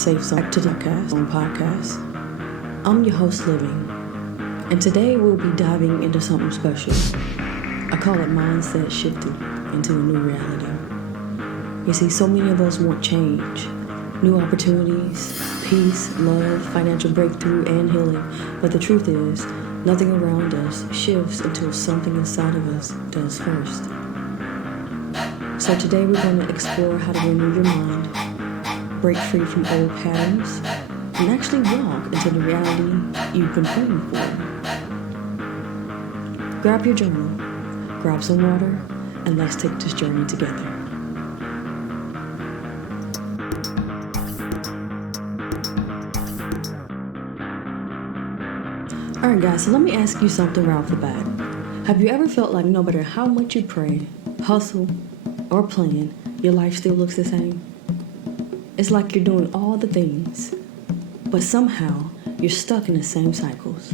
S8FEZ0NE Podcast. I'm your host, Living, and today we'll be diving into something special. I call it mindset shifting into a new reality. You see, so many of us want change, new opportunities, peace, love, financial breakthrough, and healing, but the truth is, nothing around us shifts until something inside of us does first. So today we're going to explore how to renew your mind, break free from old patterns, and actually walk into the reality you've been praying for. Grab your journal, grab some water, and let's take this journey together. Alright guys, so let me ask you something right off the bat. Have you ever felt like no matter how much you pray, hustle, or plan, your life still looks the same? It's like you're doing all the things, but somehow you're stuck in the same cycles.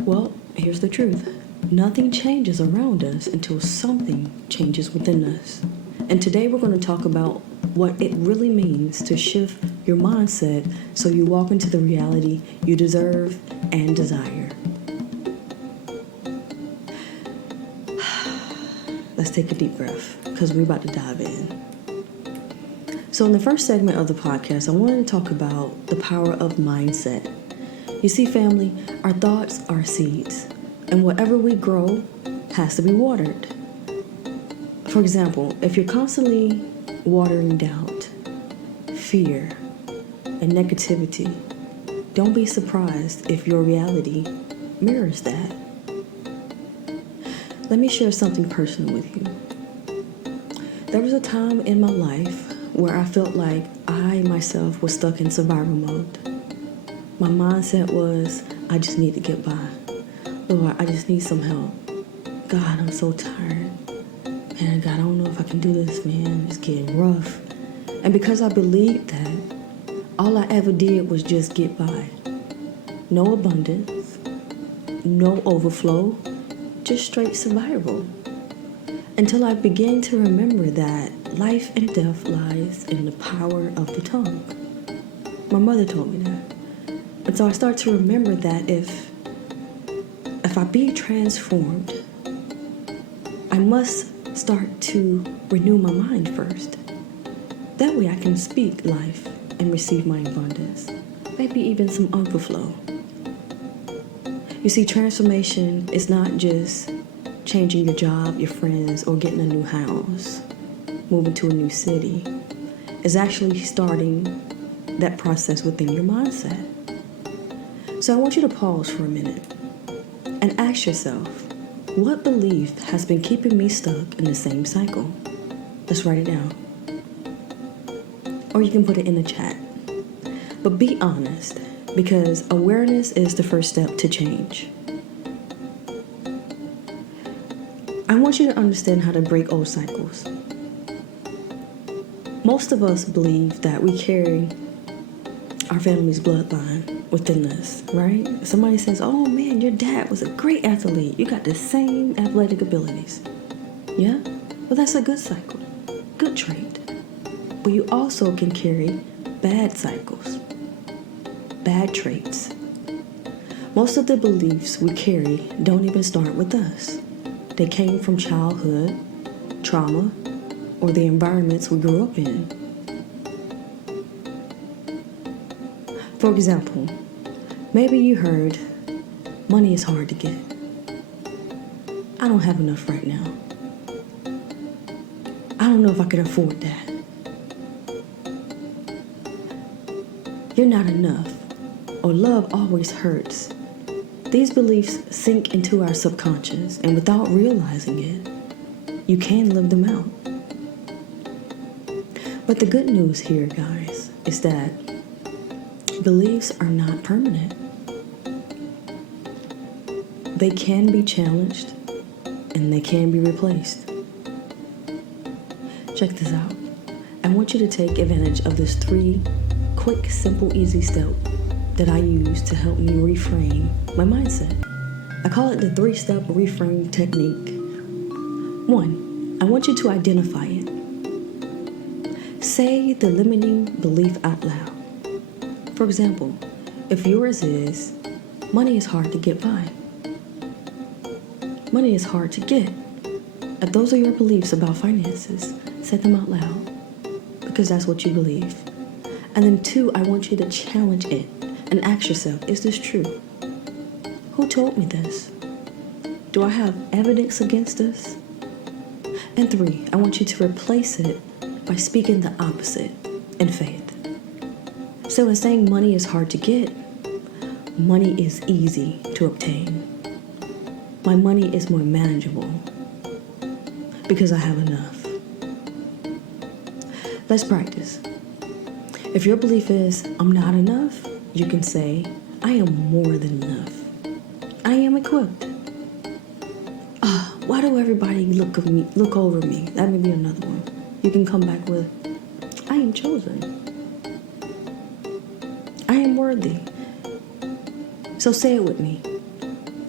Well, here's the truth. Nothing changes around us until something changes within us. And today we're going to talk about what it really means to shift your mindset so you walk into the reality you deserve and desire. Let's take a deep breath because we're about to dive in. So in the first segment of the podcast, I wanted to talk about the power of mindset. You see, family, our thoughts are seeds, and whatever we grow has to be watered. For example, if you're constantly watering doubt, fear, and negativity, don't be surprised if your reality mirrors that. Let me share something personal with you. There was a time in my life where I felt like I myself was stuck in survival mode. My mindset was, I just need to get by. Lord, I just need some help. God, I'm so tired. Man, God, I don't know if I can do this, man. It's getting rough. And because I believed that, all I ever did was just get by. No abundance, no overflow, just straight survival. Until I began to remember that life and death lies in the power of the tongue. My mother told me that. And so I start to remember that if I be transformed, I must start to renew my mind first. That way I can speak life and receive my abundance. Maybe even some overflow. You see, transformation is not just changing your job, your friends, or getting a new house, moving to a new city. It's actually starting that process within your mindset. So I want you to pause for a minute and ask yourself, what belief has been keeping me stuck in the same cycle? Let's write it down. Or you can put it in the chat. But be honest, because awareness is the first step to change. I want you to understand how to break old cycles. Most of us believe that we carry our family's bloodline within us, right? Somebody says, oh man, your dad was a great athlete. You got the same athletic abilities. Yeah? Well, that's a good cycle, good trait. But you also can carry bad cycles, bad traits. Most of the beliefs we carry don't even start with us. They came from childhood, trauma, or the environments we grew up in. For example, maybe you heard, money is hard to get. I don't have enough right now. I don't know if I can afford that. You're not enough, or love always hurts. These beliefs sink into our subconscious, and without realizing it, you can live them out. But the good news here, guys, is that beliefs are not permanent. They can be challenged, and they can be replaced. Check this out. I want you to take advantage of this 3 quick, simple, easy step that I use to help me reframe my mindset. I call it the 3-step reframe technique. 1, I want you to identify it. say the limiting belief out loud. For example, if yours is, money is hard to get by. Money is hard to get. If those are your beliefs about finances, say them out loud, because that's what you believe. And then 2, I want you to challenge it and ask yourself, is this true? Who told me this? Do I have evidence against this? And 3, I want you to replace it by speaking the opposite in faith. So in saying money is hard to get, money is easy to obtain. My money is more manageable because I have enough. Let's practice. If your belief is, I'm not enough, you can say, I am more than enough. I am equipped. Why do everybody look over me? That may be another one. You can come back with, I am chosen. I am worthy. So say it with me.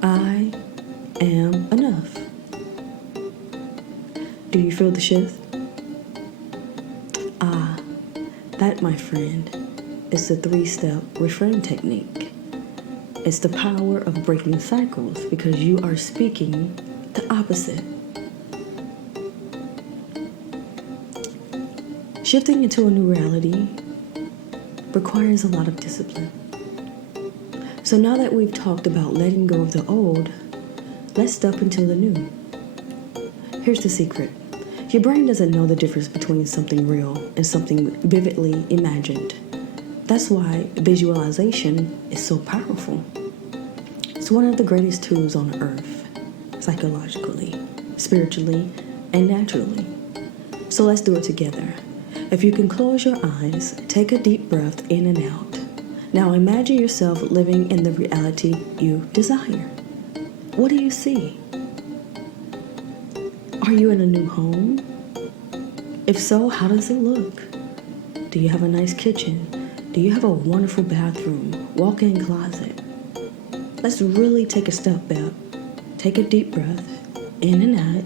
I am enough. Do you feel the shift? That, my friend, is the 3-step reframe technique. It's the power of breaking cycles because you are speaking the opposite. Shifting into a new reality requires a lot of discipline. So now that we've talked about letting go of the old, let's step into the new. Here's the secret. Your brain doesn't know the difference between something real and something vividly imagined. That's why visualization is so powerful. It's one of the greatest tools on earth, psychologically, spiritually, and naturally. So let's do it together. If you can close your eyes, take a deep breath in and out. Now imagine yourself living in the reality you desire. What do you see? Are you in a new home? If so, how does it look? Do you have a nice kitchen? Do you have a wonderful bathroom, walk-in closet? Let's really take a step back. Take a deep breath in and out.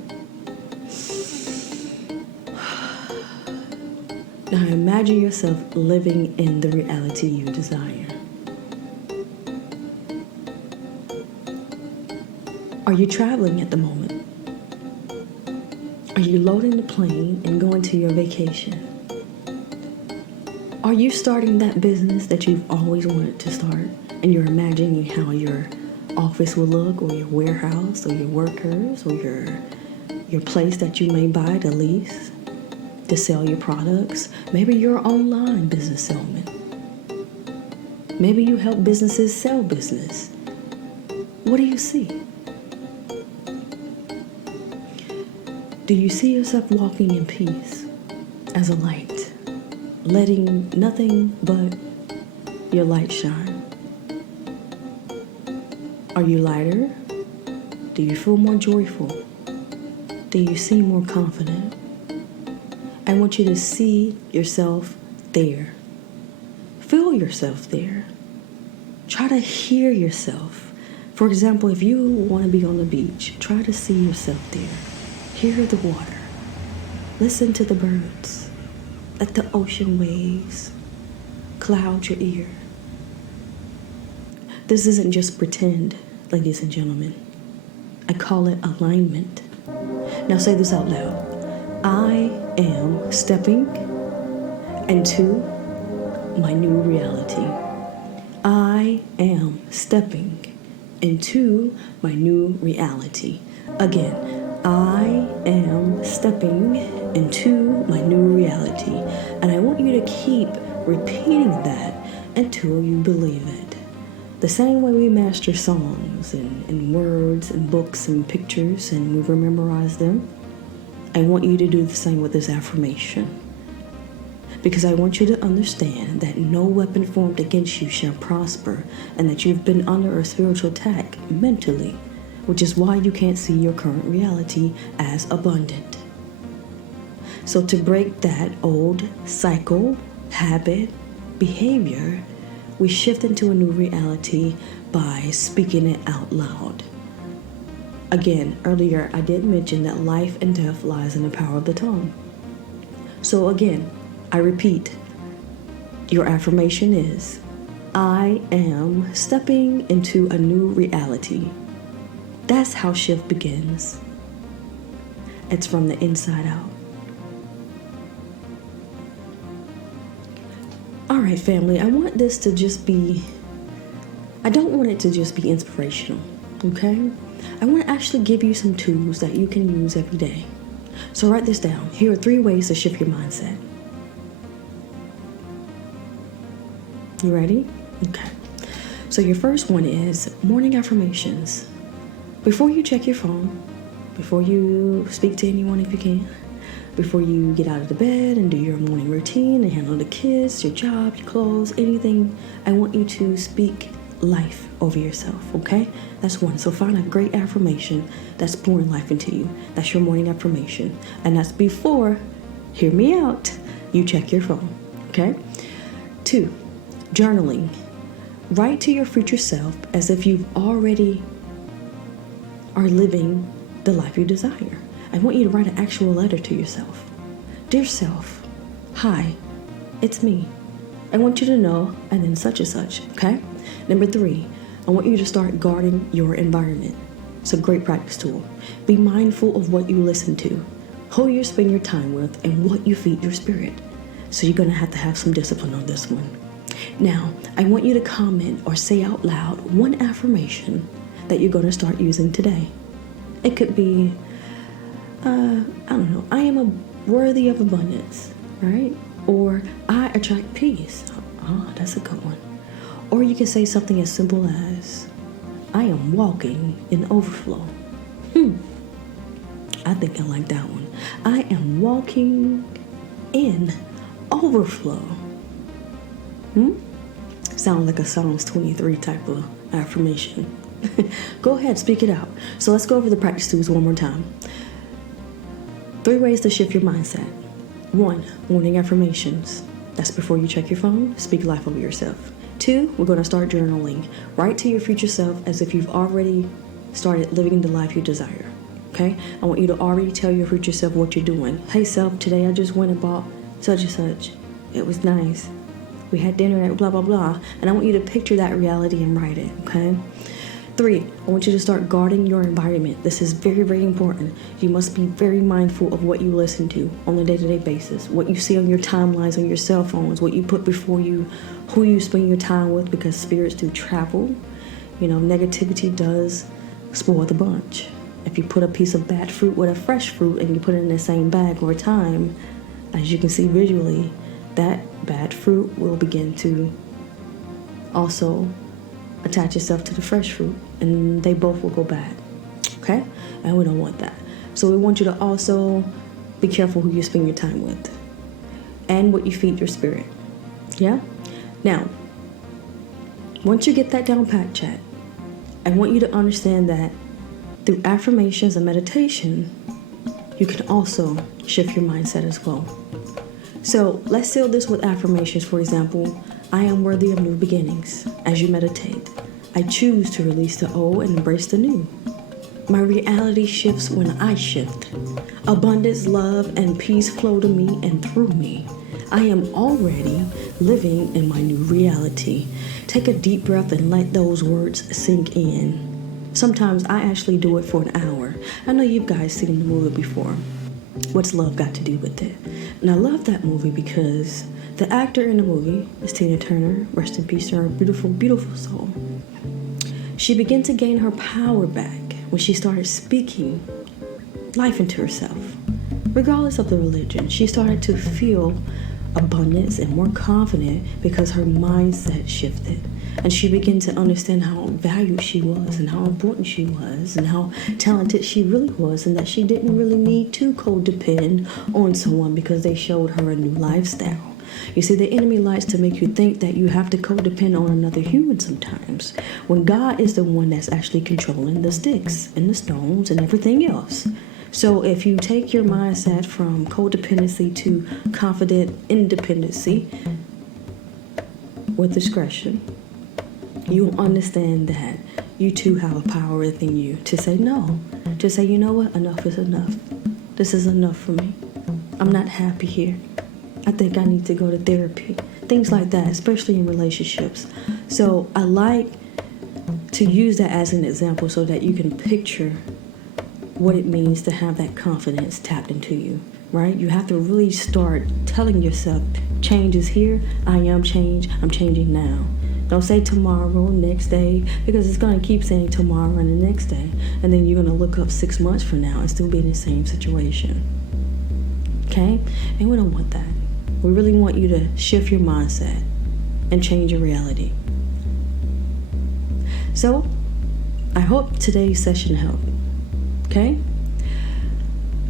Now imagine yourself living in the reality you desire. Are you traveling at the moment? Are you loading the plane and going to your vacation? Are you starting that business that you've always wanted to start and you're imagining how your office will look, or your warehouse, or your workers, or your place that you may buy to lease to sell your products? Maybe you're an online business salesman. Maybe you help businesses sell business. What do you see? Do you see yourself walking in peace as a light, letting nothing but your light shine? Are you lighter? Do you feel more joyful? Do you seem more confident? I want you to see yourself there. Feel yourself there. Try to hear yourself. For example, if you want to be on the beach, try to see yourself there. Hear the water. Listen to the birds. Let the ocean waves cloud your ear. This isn't just pretend, ladies and gentlemen. I call it alignment. Now say this out loud. I am stepping into my new reality. I am stepping into my new reality. Again, I am stepping into my new reality. And I want you to keep repeating that until you believe it. The same way we master songs and words and books and pictures and we memorize them, I want you to do the same with this affirmation. Because I want you to understand that no weapon formed against you shall prosper, and that you've been under a spiritual attack mentally, which is why you can't see your current reality as abundant. So to break that old cycle, habit, behavior, we shift into a new reality by speaking it out loud. Again, earlier I did mention that life and death lies in the power of the tongue. So again, I repeat, your affirmation is, I am stepping into a new reality. That's how shift begins. It's from the inside out. All right, family, I don't want it to just be inspirational, okay? I want to actually give you some tools that you can use every day. So write this down. Here are 3 ways to shift your mindset. You ready? Okay. So your first one is morning affirmations. Before you check your phone, before you speak to anyone if you can, before you get out of the bed and do your morning routine and handle the kids, your job, your clothes, anything, I want you to speak life over yourself, okay? That's one. So find a great affirmation that's pouring life into you. That's your morning affirmation. And that's before, hear me out, you check your phone, okay? 2, journaling. Write to your future self as if you've already are living the life you desire. I want you to write an actual letter to yourself. Dear self, hi, it's me. I want you to know, and then such and such, okay? Number 3, I want you to start guarding your environment. It's a great practice tool. Be mindful of what you listen to, who you spend your time with, and what you feed your spirit. So you're going to have some discipline on this one. Now, I want you to comment or say out loud one affirmation that you're going to start using today. It could be, I am worthy of abundance, right? Or I attract peace. Oh, that's a good one. Or you can say something as simple as, I am walking in overflow. I think I like that one. I am walking in overflow. Sounds like a Psalms 23 type of affirmation. Go ahead, speak it out. So let's go over the practice tools one more time. 3 ways to shift your mindset. 1, morning affirmations. That's before you check your phone. Speak life over yourself. 2, we're going to start journaling. Write to your future self as if you've already started living the life you desire. Okay? I want you to already tell your future self what you're doing. Hey self, today I just went and bought such and such. It was nice. We had dinner at blah, blah, blah. And I want you to picture that reality and write it. Okay? 3, I want you to start guarding your environment. This is very, very important. You must be very mindful of what you listen to on a day-to-day basis, what you see on your timelines, on your cell phones, what you put before you, who you spend your time with, because spirits do travel. Negativity does spoil the bunch. If you put a piece of bad fruit with a fresh fruit and you put it in the same bag over time, as you can see visually, that bad fruit will begin to also attach itself to the fresh fruit, and they both will go bad. Okay? And we don't want that. So we want you to also be careful who you spend your time with and what you feed your spirit. Yeah? Now, once you get that down pat, chat, I want you to understand that through affirmations and meditation, you can also shift your mindset as well. So let's seal this with affirmations. For example, I am worthy of new beginnings. As you meditate, I choose to release the old and embrace the new. My reality shifts when I shift. Abundance, love, and peace flow to me and through me. I am already living in my new reality. Take a deep breath and let those words sink in. Sometimes I actually do it for an hour. I know you guys seen the movie before. What's love got to do with it? And I love that movie because the actor in the movie is Tina Turner. Rest in peace to her beautiful, beautiful soul. She began to gain her power back when she started speaking life into herself. Regardless of the religion, she started to feel abundance and more confident because her mindset shifted. And she began to understand how valued she was and how important she was and how talented she really was, and that she didn't really need to codepend on someone because they showed her a new lifestyle. You see, the enemy likes to make you think that you have to codepend on another human sometimes, when God is the one that's actually controlling the sticks and the stones and everything else. So if you take your mindset from codependency to confident independency with discretion, you'll understand that you too have a power within you to say no, to say, you know what, enough is enough. This is enough for me. I'm not happy here. I think I need to go to therapy. Things like that, especially in relationships. So I like to use that as an example so that you can picture what it means to have that confidence tapped into you, right? You have to really start telling yourself, change is here, I am change, I'm changing now. Don't say tomorrow, next day, because it's going to keep saying tomorrow and the next day. And then you're going to look up 6 months from now and still be in the same situation. Okay? And we don't want that. We really want you to shift your mindset and change your reality. So, I hope today's session helped. Okay?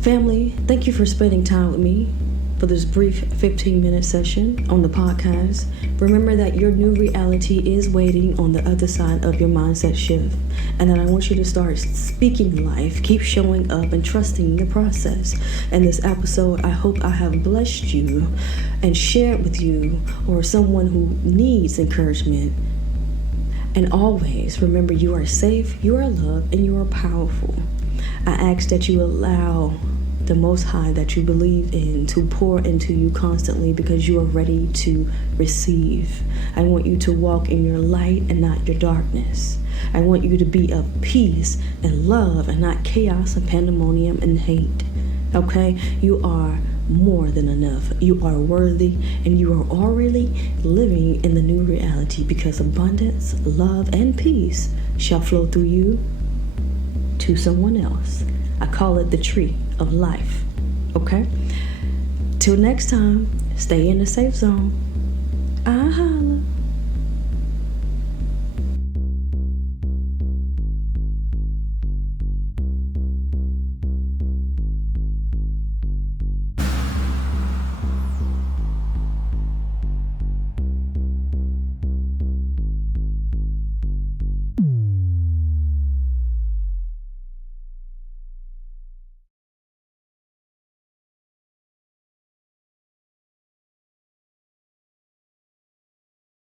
Family, thank you for spending time with me for this brief 15-minute session on the podcast. Remember that your new reality is waiting on the other side of your mindset shift. And that I want you to start speaking life, keep showing up, and trusting the process. In this episode, I hope I have blessed you and shared with you or someone who needs encouragement. And always remember, you are safe, you are loved, and you are powerful. I ask that you allow the Most High that you believe in to pour into you constantly, because you are ready to receive. I want you to walk in your light and not your darkness. I want you to be of peace and love and not chaos and pandemonium and hate. Okay? You are more than enough. You are worthy, and you are already living in the new reality, because abundance, love, and peace shall flow through you to someone else. I call it the tree of life. Okay? Till next time, stay in the safe zone.